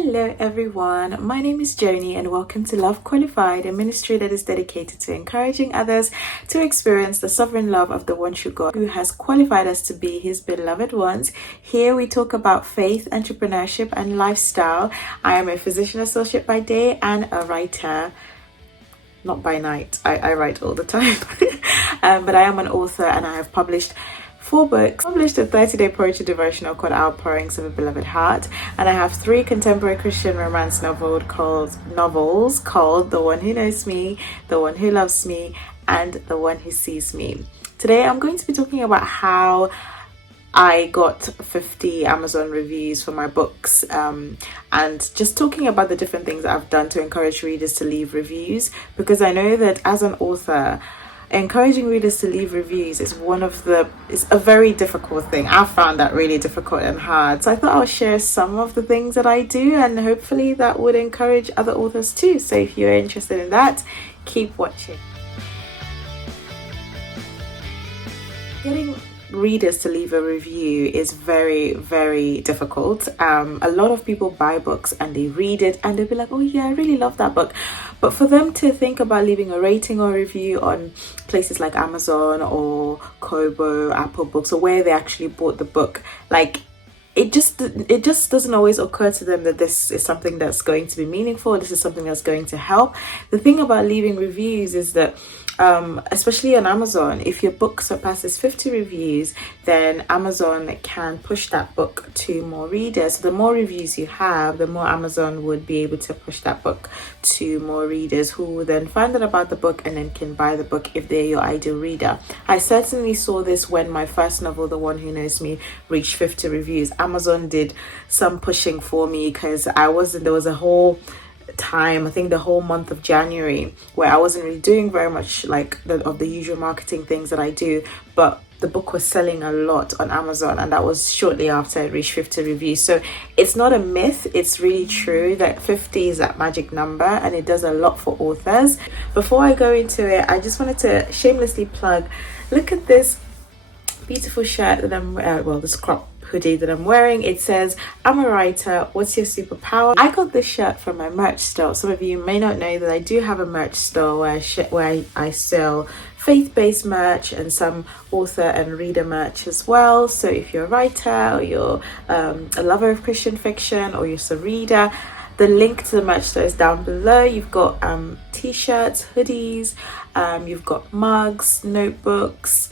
Hello everyone, my name is Joni and welcome to Love Qualified, a ministry that is dedicated to encouraging others to experience the sovereign love of the one true God who has qualified us to be his beloved ones. Here we talk about faith, entrepreneurship and lifestyle. I am a physician associate by day and a writer, not by night. I write all the time, but I am an author and I have published 4 books, published a 30-day poetry devotional called Outpourings of a Beloved Heart, and I have 3 contemporary Christian romance novels called The One Who Knows Me, The One Who Loves Me, and The One Who Sees Me. Today I'm going to be talking about how I got 50 Amazon reviews for my books, and just talking about the different things that I've done to encourage readers to leave reviews, because I know that as an author, encouraging readers to leave reviews is a very difficult thing. I've found that really difficult and hard. So I thought I'll share some of the things that I do, and hopefully that would encourage other authors too. So if you're interested in that, keep watching. Getting readers to leave a review is very, very difficult. A lot of people buy books and they read it and they'll be like, oh yeah, I really love that book. But for them to think about leaving a rating or review on places like Amazon or Kobo, Apple Books, or where they actually bought the book, like it just doesn't always occur to them that this is something that's going to be meaningful, this is something that's going to help. The thing about leaving reviews is that especially on Amazon, if your book surpasses 50 reviews, then Amazon can push that book to more readers. So the more reviews you have, the more Amazon would be able to push that book to more readers, who will then find out about the book and then can buy the book if they're your ideal reader. I certainly saw this when my first novel, The One Who Knows Me, reached 50 reviews. Amazon did some pushing for me because there was a whole time, I think the whole month of January, where I wasn't really doing very much of the usual marketing things that I do, but the book was selling a lot on Amazon, and that was shortly after it reached 50 reviews. So it's not a myth, it's really true that 50 is that magic number, and it does a lot for authors. Before I go into it, I just wanted to shamelessly plug, look at this beautiful shirt that I'm this crop hoodie that I'm wearing. It says, I'm a writer, what's your superpower? I got this shirt from my merch store. Some of you may not know that I do have a merch store where I sell faith-based merch and some author and reader merch as well. So if you're a writer, or you're a lover of Christian fiction, or you're just a reader, the link to the merch store is down below. You've got t-shirts, hoodies, you've got mugs, notebooks,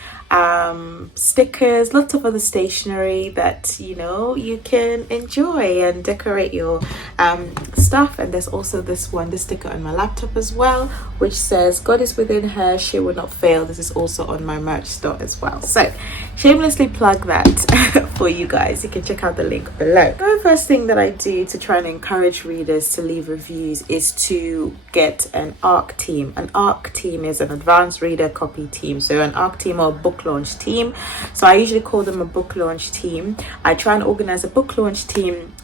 stickers, lots of other stationery that you can enjoy and decorate your stuff. And there's also this sticker on my laptop as well, which says, God is within her, she will not fail. This is also on my merch store as well. So shamelessly plug that for you guys. You can check out the link below. The first thing that I do to try and encourage readers to leave reviews is to get an ARC team. An ARC team is an advanced reader copy team. So an ARC team or book launch team. So I usually call them a book launch team. I try and organize a book launch team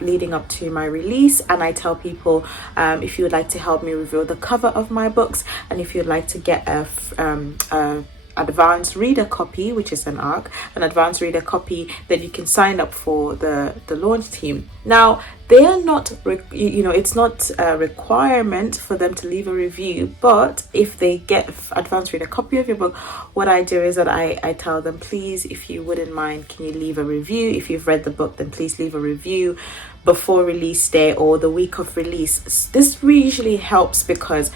leading up to my release, and I tell people if you would like to help me reveal the cover of my books, and if you'd like to get a advanced reader copy, which is an advanced reader copy, then you can sign up for the launch team. Now they are not it's not a requirement for them to leave a review, but if they get advanced reader copy of your book, what I do is that I tell them, please, if you wouldn't mind, can you leave a review? If you've read the book, then please leave a review before release day or the week of release. This usually helps because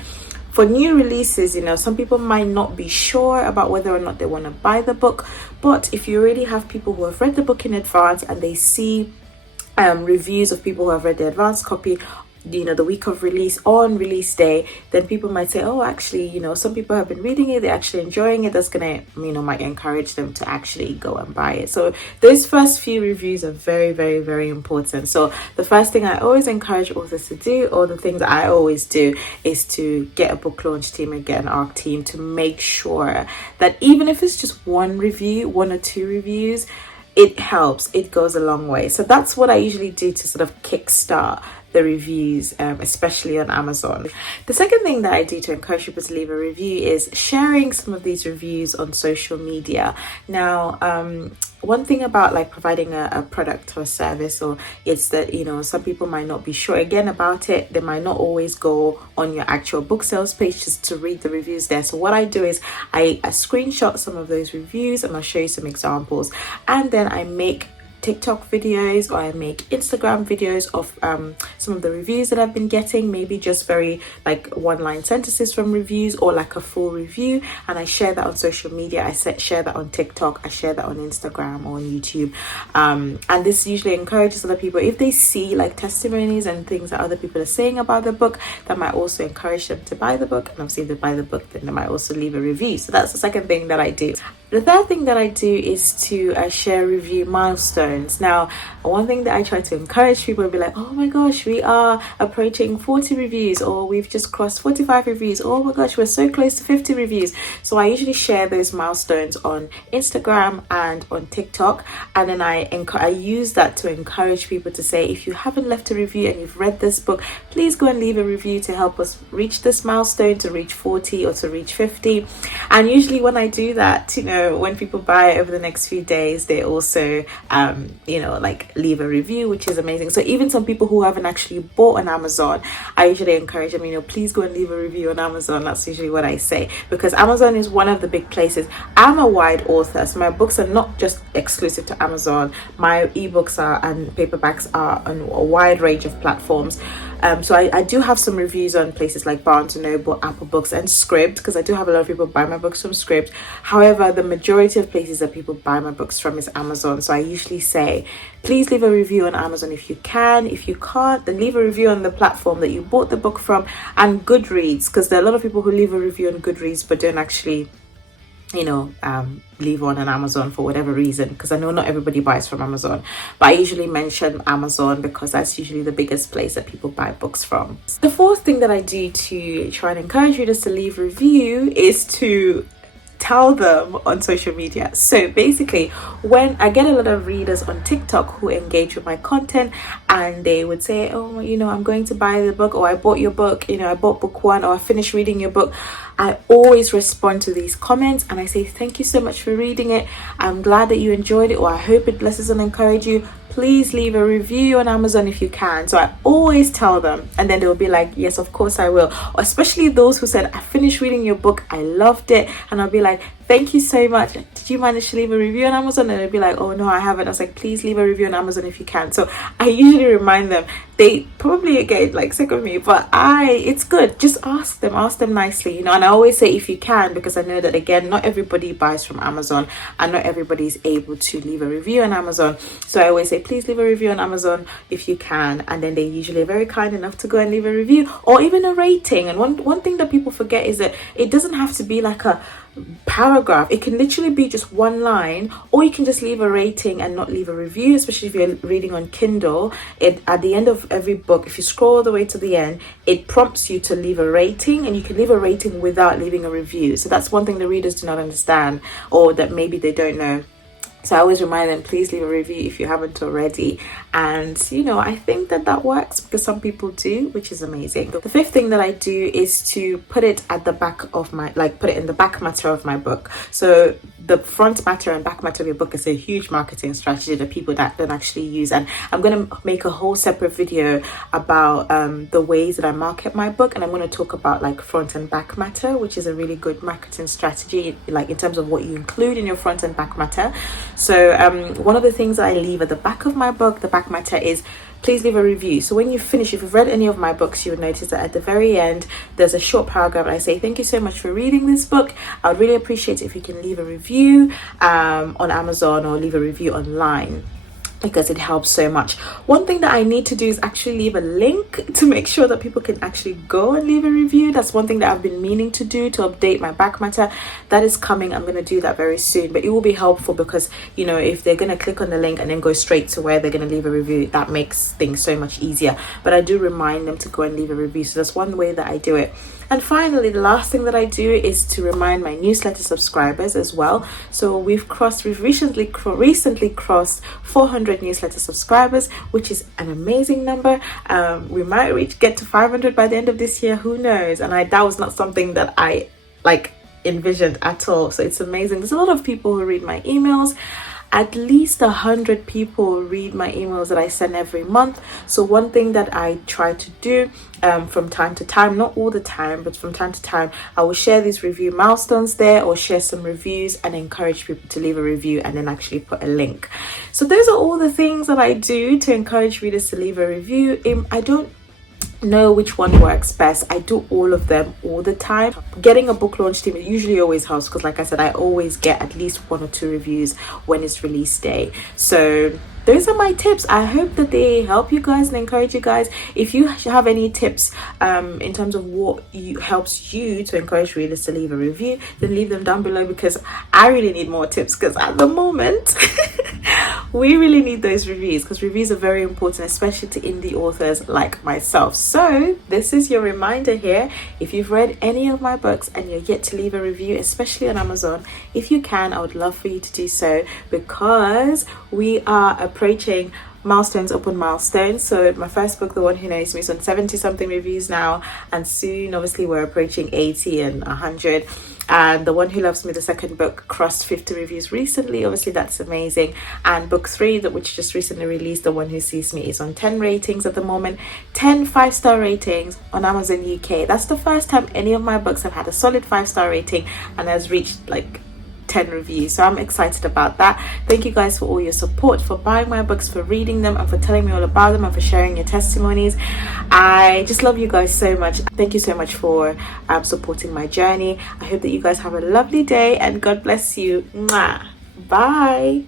for new releases, some people might not be sure about whether or not they want to buy the book. But if you already have people who have read the book in advance and they see reviews of people who have read the advanced copy, the week of release on release day, then people might say, oh, actually, some people have been reading it, they're actually enjoying it. That's gonna, might encourage them to actually go and buy it. So those first few reviews are very, very, very important. So the first thing I always encourage authors to do, or the things that I always do, is to get a book launch team and get an ARC team to make sure that even if it's just one review, 1 or 2 reviews, it helps, it goes a long way. So that's what I usually do to sort of kickstart the reviews, especially on Amazon. The second thing that I do to encourage people to leave a review is sharing some of these reviews on social media. Now, one thing about like providing a product or service, or it's that, you know, some people might not be sure again about it. They might not always go on your actual book sales page just to read the reviews there. So what I do is I screenshot some of those reviews, and I'll show you some examples, and then I make TikTok videos, or I make Instagram videos of some of the reviews that I've been getting, maybe just very like one-line sentences from reviews, or like a full review, and I share that on social media. I share that on TikTok, I share that on Instagram or on YouTube, and this usually encourages other people, if they see like testimonies and things that other people are saying about the book, that might also encourage them to buy the book. And obviously if they buy the book, then they might also leave a review. So that's the second thing that I do. The third thing that I do is to share review milestones. Now, one thing that I try to encourage people to be like, oh my gosh, we are approaching 40 reviews, or we've just crossed 45 reviews. Oh my gosh, we're so close to 50 reviews. So I usually share those milestones on Instagram and on TikTok. And then I use that to encourage people to say, if you haven't left a review and you've read this book, please go and leave a review to help us reach this milestone, to reach 40 or to reach 50. And usually when I do that, you know, when people buy it over the next few days, they also you know, like leave a review, which is amazing. So even some people who haven't actually bought on Amazon, I usually encourage them, you know, please go and leave a review on Amazon. That's usually what I say, because Amazon is one of the big places. I'm a wide author, so my books are not just exclusive to Amazon. My ebooks are, and paperbacks are on a wide range of platforms. So I do have some reviews on places like Barnes & Noble, Apple Books, and Scribd, because I do have a lot of people buy my books from Scribd. However, the majority of places that people buy my books from is Amazon. So I usually say, please leave a review on Amazon if you can. If you can't, then leave a review on the platform that you bought the book from, and Goodreads, because there are a lot of people who leave a review on Goodreads but don't actually, you know, leave one on Amazon for whatever reason, because I know not everybody buys from Amazon, but I usually mention Amazon because that's usually the biggest place that people buy books from. The fourth thing that I do to try and encourage readers to leave review is to tell them on social media. So basically, when I get a lot of readers on TikTok who engage with my content, and they would say, oh, you know, I'm going to buy the book, or I bought your book, you know, I bought book one, or I finished reading your book, I always respond to these comments and I say, thank you so much for reading it. I'm glad that you enjoyed it, or I hope it blesses and encourages you. Please leave a review on Amazon if you can. So I always tell them, and then they'll be like, yes, of course I will. Or especially those who said, I finished reading your book, I loved it, and I'll be like, thank you so much. Did you manage to leave a review on Amazon? And they'll be like, oh no, I haven't. I was like, please leave a review on Amazon if you can. So I usually remind them. They probably get like sick of me, but it's good. Just ask them nicely, you know. And I always say if you can, because I know that again, not everybody buys from Amazon, and not everybody is able to leave a review on Amazon. So I always say, please leave a review on Amazon if you can, and then they usually are very kind enough to go and leave a review, or even a rating. And one thing that people forget is that it doesn't have to be like a paragraph. It can literally be just one line, or you can just leave a rating and not leave a review, especially if you're reading on Kindle. It, at the end of every book, if you scroll all the way to the end, it prompts you to leave a rating, and you can leave a rating without leaving a review. So that's one thing the readers do not understand, or that maybe they don't know. So I always remind them, please leave a review if you haven't already. And, you know, I think that works, because some people do, which is amazing. The fifth thing that I do is to put it at the back of my, like put it in the back matter of my book. So the front matter and back matter of your book is a huge marketing strategy that people that don't actually use. And I'm going to make a whole separate video about the ways that I market my book. And I'm going to talk about like front and back matter, which is a really good marketing strategy, like in terms of what you include in your front and back matter. So one of the things that I leave at the back of my book, the back matter, is please leave a review. So when you finish, if you've read any of my books, you would notice that at the very end there's a short paragraph and I say, thank you so much for reading this book. I would really appreciate it if you can leave a review on Amazon, or leave a review online, because it helps so much. One thing that I need to do is actually leave a link to make sure that people can actually go and leave a review. That's one thing that I've been meaning to do, to update my back matter. That is coming. I'm going to do that very soon, but it will be helpful because, you know, if they're going to click on the link and then go straight to where they're going to leave a review, that makes things so much easier. But I do remind them to go and leave a review. So that's one way that I do it. And finally, the last thing that I do is to remind my newsletter subscribers as well. So we've recently crossed 400 newsletter subscribers, which is an amazing number. We might get to 500 by the end of this year, who knows? And that was not something that I envisioned at all. So it's amazing. There's a lot of people who read my emails, at least 100 people read my emails that I send every month. So one thing that I try to do from time to time, not all the time, but from time to time, I will share these review milestones there, or share some reviews and encourage people to leave a review, and then actually put a link. So those are all the things that I do to encourage readers to leave a review. I don't know which one works best. I do all of them all the time. Getting a book launch team usually always helps, because like I said, I always get at least 1 or 2 reviews when it's release day. So those are my tips. I hope that they help you guys and encourage you guys. If you have any tips in terms of what helps you to encourage readers to leave a review, then leave them down below, because I really need more tips, because at the moment we really need those reviews, because reviews are very important, especially to indie authors like myself. So this is your reminder here. If you've read any of my books and you're yet to leave a review, especially on Amazon, if you can, I would love for you to do so, because we are approaching milestones upon milestones. So my first book, The One Who Knows Me, is on 70 something reviews now, and soon obviously we're approaching 80 and 100. And The One Who Loves Me, the second book, crossed 50 reviews recently. Obviously that's amazing. And book 3, which just recently released, The One Who Sees Me, is on 10 ratings at the moment, 10 5-star ratings on Amazon UK. That's the first time any of my books have had a solid 5-star rating and has reached like 10 reviews. So I'm excited about that. Thank you guys for all your support, for buying my books, for reading them, and for telling me all about them, and for sharing your testimonies. I just love you guys so much. Thank you so much for supporting my journey. I hope that you guys have a lovely day, and God bless you. Mwah. Bye.